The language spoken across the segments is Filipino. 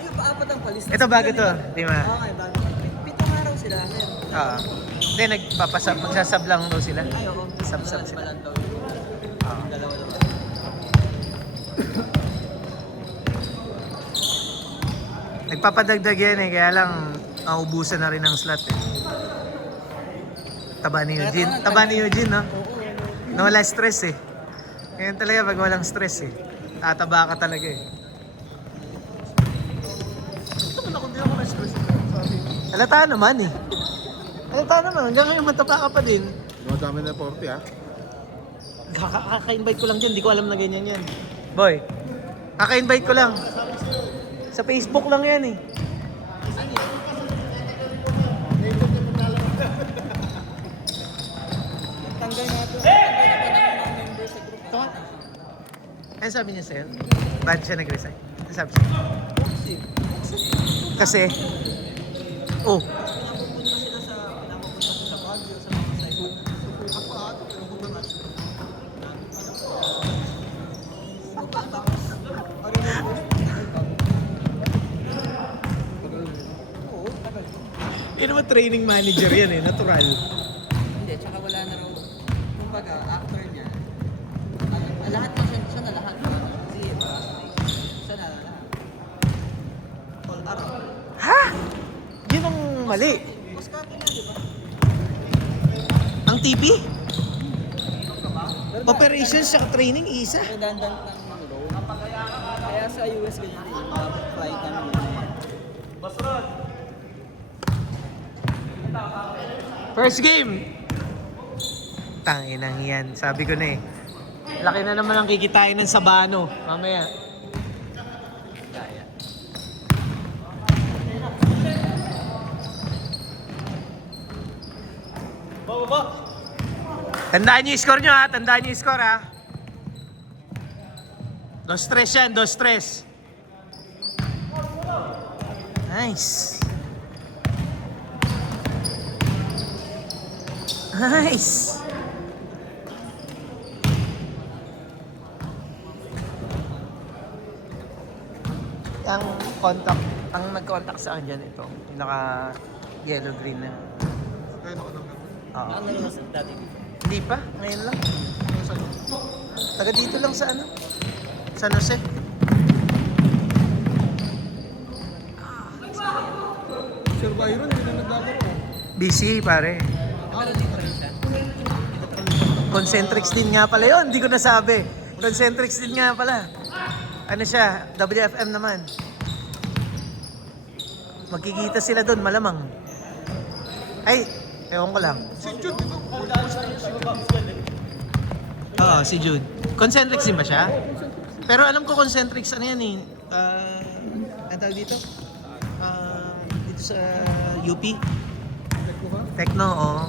Yung paapat ang palis. Ito bago to, di ba? Okay, bago. Pitong araw sila. Oo. Hindi, magsasab lang daw sila. Ay, oo. Sab-sab sila. Malan daw. Oo. Dalawa naman. Nagpapadagdag yan eh, kaya lang maubusan na rin ng slot eh. Taba ni Eugene, no? Wala stress eh. Ngayon talaga pag walang stress eh. Tataba ka talaga eh. Ito man ako, hindi ako na-stress. Halata naman eh. Halata naman, hanggang ngayon mataba ka pa din. Madami na 40 ah. Kaka-invite ko lang dyan, di ko alam na ganyan yan. Boy, kaka-invite ko lang. Sa Facebook lang yan eh. Tanggal natin. Tanggal na pa ng mga members sa group. Ano sabi niya sa'yo? Bakit siya nag-resign? Ano sabi siya? Kasi? Oh. Pinapupunta sila sa Baguio, sa mga site. Ako ato, pinapupunta na siya. Yun naman training manager yan eh, natural. Hindi, tsaka wala na raw. Kumbaga, after niya, lahat na siya na lahat. Kasi, siya na lahat. All around. Ha? Yun ang mali. Muscati na, di ba? Ang TP? Operations sa training, isa. Redundant ng role. Kaya sa US ganyan din. Fly kami. First game! Tanginang yan. Sabi ko na eh. Laki na naman ang kikitain ng Sabano. Mamaya. Tandaan niyo yung score nyo ha. Tandaan niyo yung score ha. 2-3 yan. 2-3. Nice. Nice. Ang contact, ang nag-contact sa akin dyan ito. Yung naka yellow green na. Oo. Ano naman sa dati dito? Hindi pa, ngayon lang. Taga dito lang sa ano? San Jose. Sir Byron, hindi na naglalaro. Busy pare. Pero dito rin siya. Concentrix din nga pala yun, hindi ko nasabi. Concentrix din nga pala. Ano siya, WFM naman. Magkikita sila doon, malamang. Ay, ewan ko lang. Si Jude, di ba? Oo, si Jude. Concentrix din ba siya? Pero alam ko Concentrix, ano yan eh. Ang tawag dito? Dito sa UP. Techno, oo.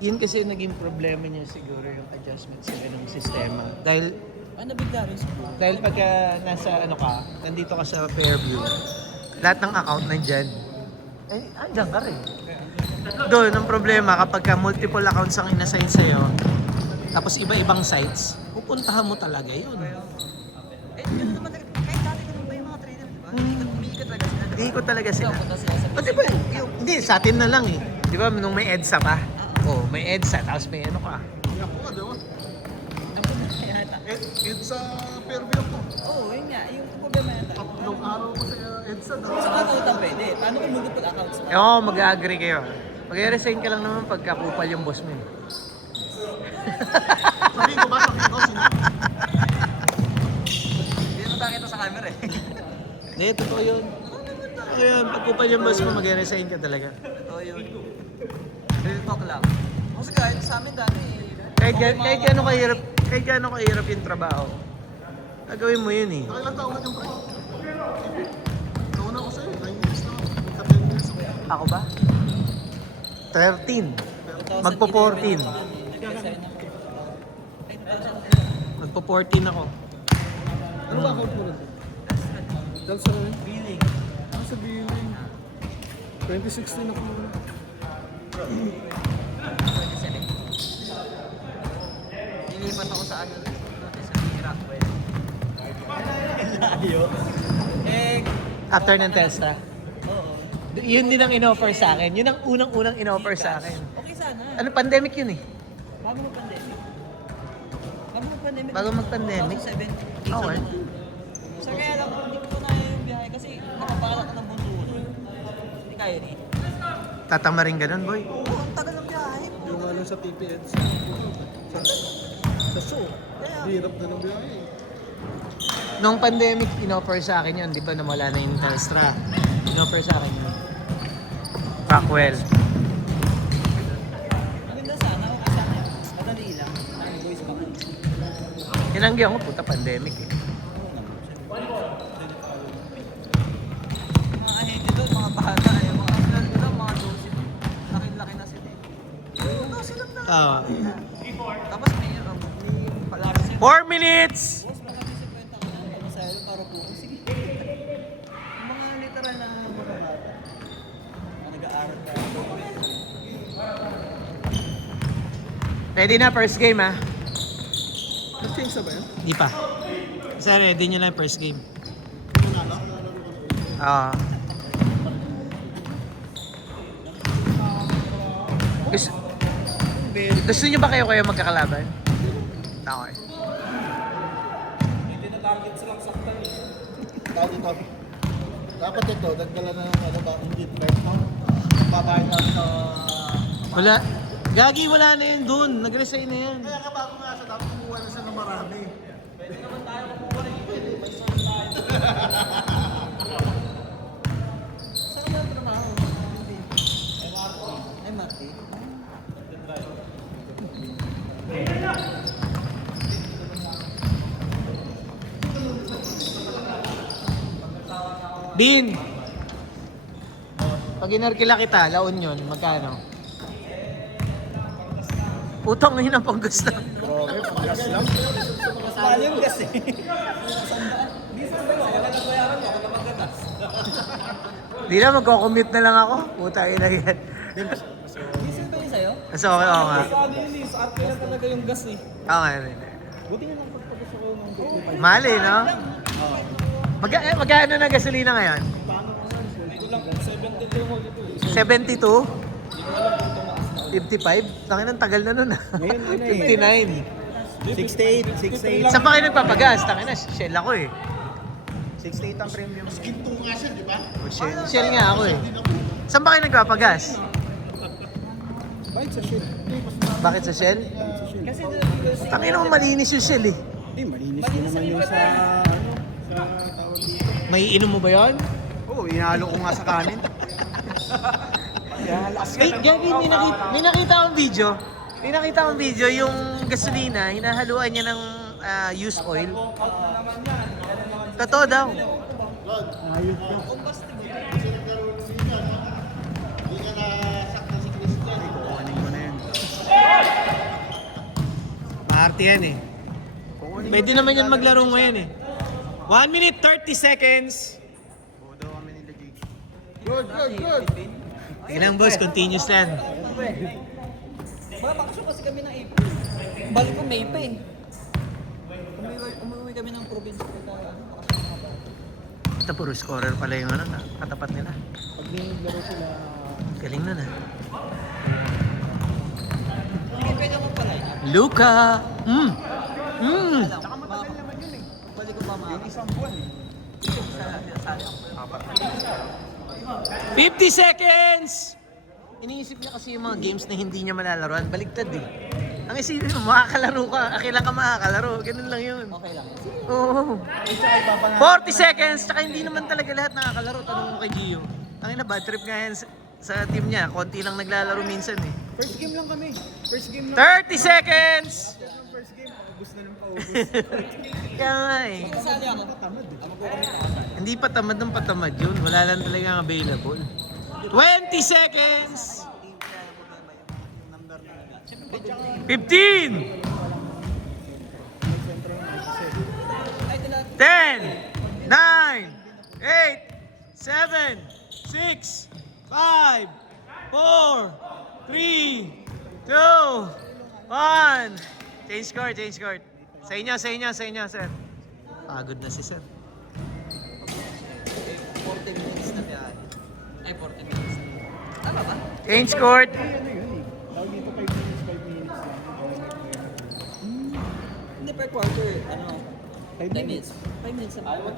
Yun kasi naging problema niya siguro yung adjustment sa ganung sistema. Dahil Nabigla rin siguro. dahil pagka nasa ano ka, nandito ka sa Fairview, lahat ng account nandyan. Eh, andyan ka rin. Doon, ang problema kapag ka multiple accounts ang inassign sa'yo, tapos iba-ibang sites, pupuntahan mo talaga yun. Eh, gano'n naman. Kahit dati ganun ba yung mga trainer, di ba? Umiikot talaga sila. Iikot talaga sila. Punta sila sa O diba, hindi, sa atin na lang eh. Di ba, nung may EDSA pa? Oh, may EDSA, tapos may ano ka. Ako nga, di ba? yata. Sa Fairview ako. Oo, yun nga. Yung problema yata. Tatlong araw ko sa EDSA. Sa account ang pwede. Paano kung multiple accounts? Oo, mag-agree kayo. Mag-resign ka lang naman pagka kupal yung boss mo eh. Sabihin ko ba? Sabihin ko, sino? Hindi naman takita sa camera eh. Hindi, totoo yun. Totoo yun, pag kupal yung boss mo, mag-resign ka talaga. Totoo yun. Real talk lang. Kasi kahit sa amin dati, Kahit gano'ng kahirap yung trabaho, gagawin mo yun eh. Nakailang taon na yung pre? Nauna ko sa'yo, 9 years na. Magka 10 years ako. Ako ba? 13. Magpo-14. Magpo-14 ako. Ano ba account mo rin? Dahil sa Billing. sa billing. 2016 ako. ano notice sa Rockwell. Layo. Eh, After ng Telstra. oo. Yun din ang in-offer sa akin. Yun ang unang-unang in-offer sa akin. Okay sana. Ano, pandemic yun eh. Bago mag-pandemic. Bago mag-pandemic? 2007. Okay. So kaya lang, hindi ko na yung biyahe kasi nakapala ko ng bunso ko. Hindi kaya rin. Tatama rin ganun, boy. Oo, ang tagal ng biyahe. Yung ano sa TPN sa show. Hirap na ng biyahe. Nung pandemic, in-offer sa akin yun. Di ba nawala na yung Telstra? In-offer sa akin yun. Rockwell. Maganda sana, okay sana. Madali lang. Ang voice back. Tinanggihan ko, puta, pandemic eh. Mga ahente doon, mga bata, yung mga aslan ko lang, mga 12. Laki-laki na sila eh. Ano sila na? Oo. Tapos may palagi sila. 4 minutes! Boss, baka may 50 ka na pamasahe para po. Sige. Yung mga literal na mga bata. Mga nag-aaral ka. Ready na, first game ah. Nag-change na ba yan? Di pa. Kasi ready nyo lang yung first game. Nanalo? Oo. Gusto, gusto nyo ba kayo magkakalaban? Okay. Tawag ito. Dapat ito, dagdala na ng ano ba, hindi prep no? Babae na sa... Wala. Gagi, wala na yun dun. Nag-resign na yan. Kaya nga bago nga siya, dapat kumuha na siya ng marami. Saan ka ba trabaho? MRT. Bin! Pag inarkila kita, laon yun, magkano? Putang yun ang panggusto. Okay, panggas lang. Mahal yung gas eh. Di na, magko-commute na lang ako. Puta, ina yan. Diesel ba yun sa'yo? So, oo nga. Sabi yun eh, sa atin na talaga yung gas eh. Okay. Buti nga lang pagpagos ako ng Mahal eh, no? Magkano na gasolina ngayon? Ito lang, 70 lang ako dito eh. 72? 55? Tangin ang tagal na nun ah. 59. 68, 68. Saan pa kayo nagpapagas? Tangin na, Shell ako eh. 68 ang premium. Ginto nga siya, di ba? Shell nga ako eh. Saan pa kayo nagpapagas? Bakit sa shit? Bakit sa Shell? Kasi Tangin mo malinis yung Shell eh. Eh, malinis din naman yung sa... Ano, sa tawag dito. May inom mo ba yun? Oo, inalo ko nga sa kanin. Hey, Gagi, may nakita akong video. May nakita akong video yung gasolina, hinahaluan niya ng used oil. Totoo daw. Ayos ka. Kukunin mo na yan. Maarte yan eh. Pwede naman yan maglaro ngayon eh. 1 minute 30 seconds. Oo daw kami nila Jake. Good, good, good. Tingnan boss, continuous lang. Ba, bakasyon kasi kami ng April. Balik ko May pa eh. Umuwi kami ng probinsya ko tayo. Bakasyon mga bata. Ito puro scorer pala yung ano, katapat nila. Pag naglaro sila... Galing nun ah. Sige, pwede ako pala. Luka! Tsaka matagal naman yun eh. Balik ko pa mga. Yung isang buwan eh. 50 seconds! Iniisip niya kasi yung mga games na hindi niya malalaroan, baliktad eh. Ang isipin mo, makakalaro ka, akila ka makakalaro, ganun lang yun. Okay lang. Oo. 40 seconds, tsaka hindi naman talaga lahat nakakalaro. Tanong mo kay Gio. Ang ina, bad trip nga yan sa team niya. Konti lang naglalaro minsan eh. First game lang kami. First game lang. 30 seconds! Yung first game, paubos na ng paubos. Kaya nga eh. Kasali ako. Tamad eh. Hindi pa tamad ng patamad yun. Wala lang talaga available. 20 seconds! 15! 10! 9! 8! 7! 6! 5! 4! 3! 2! 1! Change court, change court. Sa inyo, sir. Pagod na si sir. 40 minutes na biyahe. Ay, 40 minutes na. Tama ba? Change court. Ay, ano yun eh. Tawag dito 5 minutes lang. Hindi per quarter, ano? 5 minutes. 5 minutes. 5 minutes na.